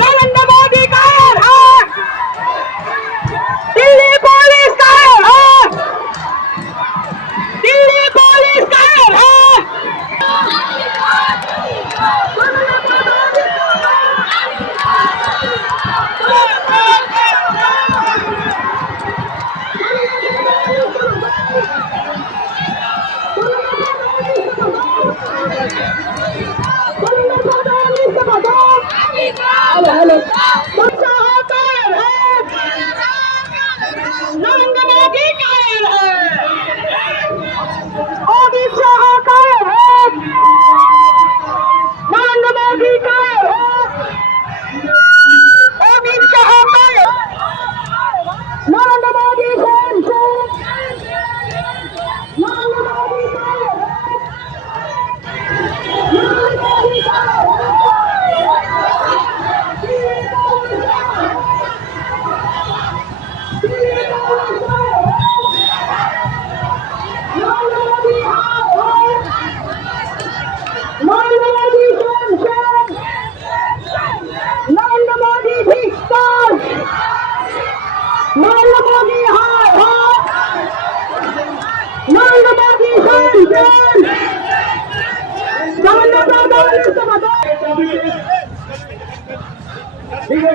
नरेंद्र मोदी कायर है, दिल्ली पुलिस कायर है, दिल्ली पुलिस कायर है। हेलो नरेंद्र मोदी कायर है, अमित शाह कायर है, नरेंद्र मोदी कायर है, अमित शाह कायर है, नरेंद्र मोदी नरेंद्र मोदी कायर है, नरेंद्र मोदी कायर है।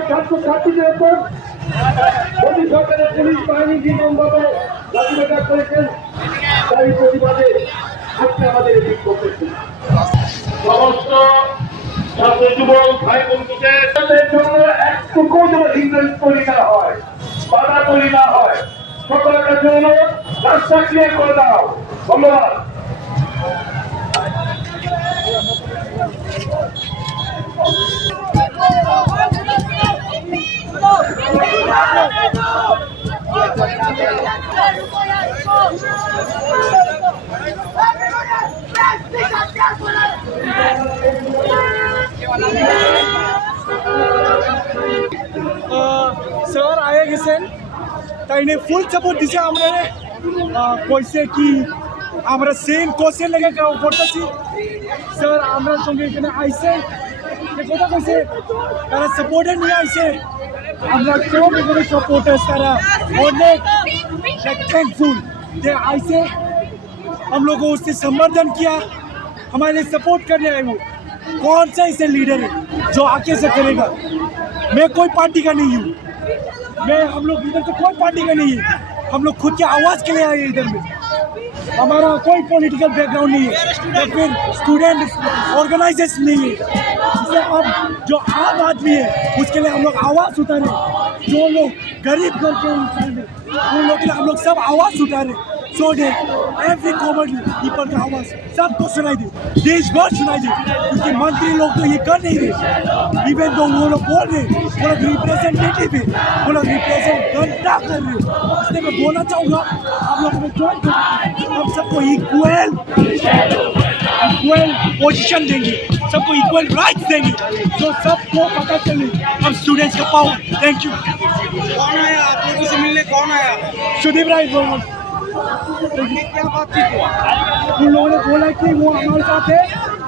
ছাত্রছাত্রীদের উপর মোদী সরকারের পুলিশ বাহিনী নির্মমভাবে লাঠিপেটা করেছেন, তাই প্রতিবাদে আজকে আমাদের এই বিক্ষোভ করছি। সমস্ত ছাত্র যুবক ভাই বন্ধুদের জন্য একটুকু যেন হিন্দ্রেস তৈরি করা হয়, বাধা তৈরি না হয়, সকলের জন্য রাস্তা ক্লিয়ার করে দাও। ধন্যবাদ। স্যার আয়ে গেছেন, তাই নিয়ে ফুল সাপোর্ট দিছে। আমরা কইছে কি আমরা সেম কোশ্চেন লেগে করতেছি। স্যার আমরা সঙ্গে এখানে আইসে কথা কইছে, তারা সাপোর্টার নিয়ে আইসে। আমরা সব এখানে सपोर्टर्स तारा অনেক थैंकफुल যে आइसे हम लोगों को उससे समर्थन किया, हमारे सपोर्ट करने आए। वो कौन सा ऐसे लीडर है जो आके से करेगा? मैं कोई पार्टी का नहीं हूँ, हम लोग इधर से कोई पार्टी का नहीं है। हम लोग खुद के आवाज़ के लिए आए इधर में। हमारा कोई पॉलिटिकल बैकग्राउंड नहीं है या फिर स्टूडेंट ऑर्गेनाइजेशन नहीं है। इसलिए अब जो आम आदमी है उसके लिए हम लोग आवाज़ उठाने, जो लोग गरीब घर के इंसान है उन लोगों के लिए हम लोग सब आवाज़ उठा रहे। सो डे एवरी कॉमन पीपल का आवाज़ सबको सुनाई दे, देश भर सुनाई दे। क्योंकि मंत्री लोग तो ये कर नहीं रहे, इवन तो वो लोग बोल रहे, वो लोग रिप्रेजेंटेटिव है, वो लोग रिप्रेजेंट घंटा कर रहे। इसलिए मैं बोलना चाहूँगा आप लोग में ज्वाइन करें, हम सबको इक्वल पोजीशन देंगे, सबको इक्वल राइट्स देंगे, जो सबको पता चले हम स्टूडेंट्स का पावर। Thank you. कौन आया आप लोगों से मिलने? कौन आया? सुदीप राय बोल। क्या बातचीत हुआ? उन लोगों ने बोला कि वो हमारे साथ है,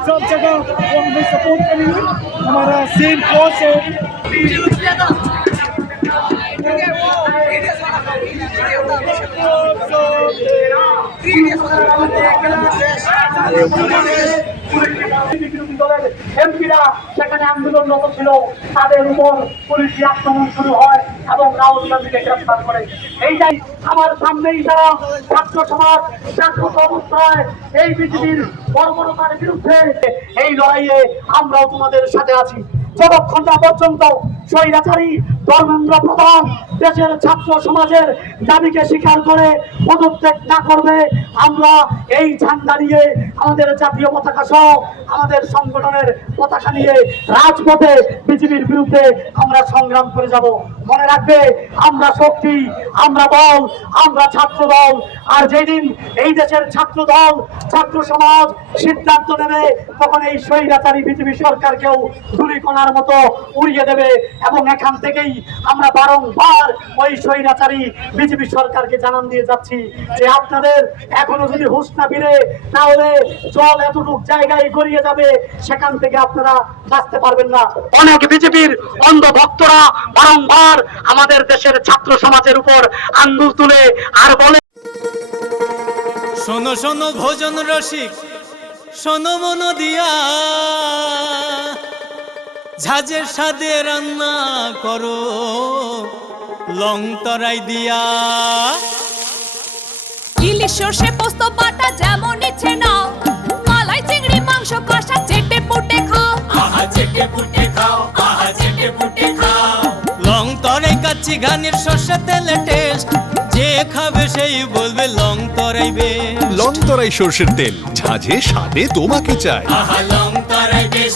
सब जगह वो हमें सपोर्ट करेंगे, हमारा सेम कॉज है। এমপিরা সেখানে আন্দোলনরত ছিল, তাদের উপর পুলিশি আক্রমণ শুরু হয় এবং রাহুল গান্ধীকে গ্রেফতার করে। এইটাই আমার সামনেই যারা ছাত্র সমাজ জাগ্রত অবস্থায় এই বিজেপির বর্বরতার বিরুদ্ধে এই লড়াইয়ে আমরাও তোমাদের সাথে আছি। যতক্ষণ না পর্যন্ত স্বৈরাচারী ধর্মেন্দ্র প্রধান দেশের ছাত্র সমাজের দাবিকে স্বীকার করে পদত্যাগ না করবে, আমরা এই ঝান্ডা নিয়ে আমাদের জাতীয় পতাকা সহ আমাদের সংগঠনের পতাকা নিয়ে রাজপথে বিজেপির বিরুদ্ধে আমরা সংগ্রাম করে যাব। মনে রাখবে, আমরা শক্তি, আমরা বল, আমরা ছাত্র দল। আর যেদিন এই দেশের ছাত্র দল, ছাত্র সমাজ সিদ্ধান্ত নেবে, তখন এই স্বৈরাচারী বিজেপি সরকারকেও ধুলিকণার মতো উড়িয়ে দেবে। এবং এখান থেকেই আমরা বারংবার ওই স্বৈরাচারী বিজেপি সরকারকে জানান দিয়ে যাচ্ছি যে আপনাদের এখনো যদি হুঁশ না ফিরে, তাহলে জল এতটুকু জায়গায় গড়িয়ে যাবে, সেখান থেকে আপনারা বাঁচতে পারবেন না। অনেক বিজেপির অন্ধ ভক্তরা বারংবার আমাদের দেশের ছাত্র সমাজের উপর আঙ্গুল তুলে আর বলে, শোনো শোনো ভোজন রসিক, শোনো মন দিয়া, ঝাঁঝের স্বাদে রান্না করো লং তরাই দিয়া। ইলিশ সর্ষে পোস্ত বাটা যেমন ইচ্ছে নাও, মালাই চিংড়ি মাংস কষা চেটে পুটে খাও, আহা চেটে পুটে খাও, আহা চেটে পুটে খাও। লং তরাই কাচ্চি ঘানির সর্ষে তেলে টেস্ট, যে খাবে সেই বলবে লং তরাই বেশ। লং তরাই সর্ষের তেল, ঝাঁঝে স্বাদে তোমাকে চাই। আহা লং তরাই বেশ,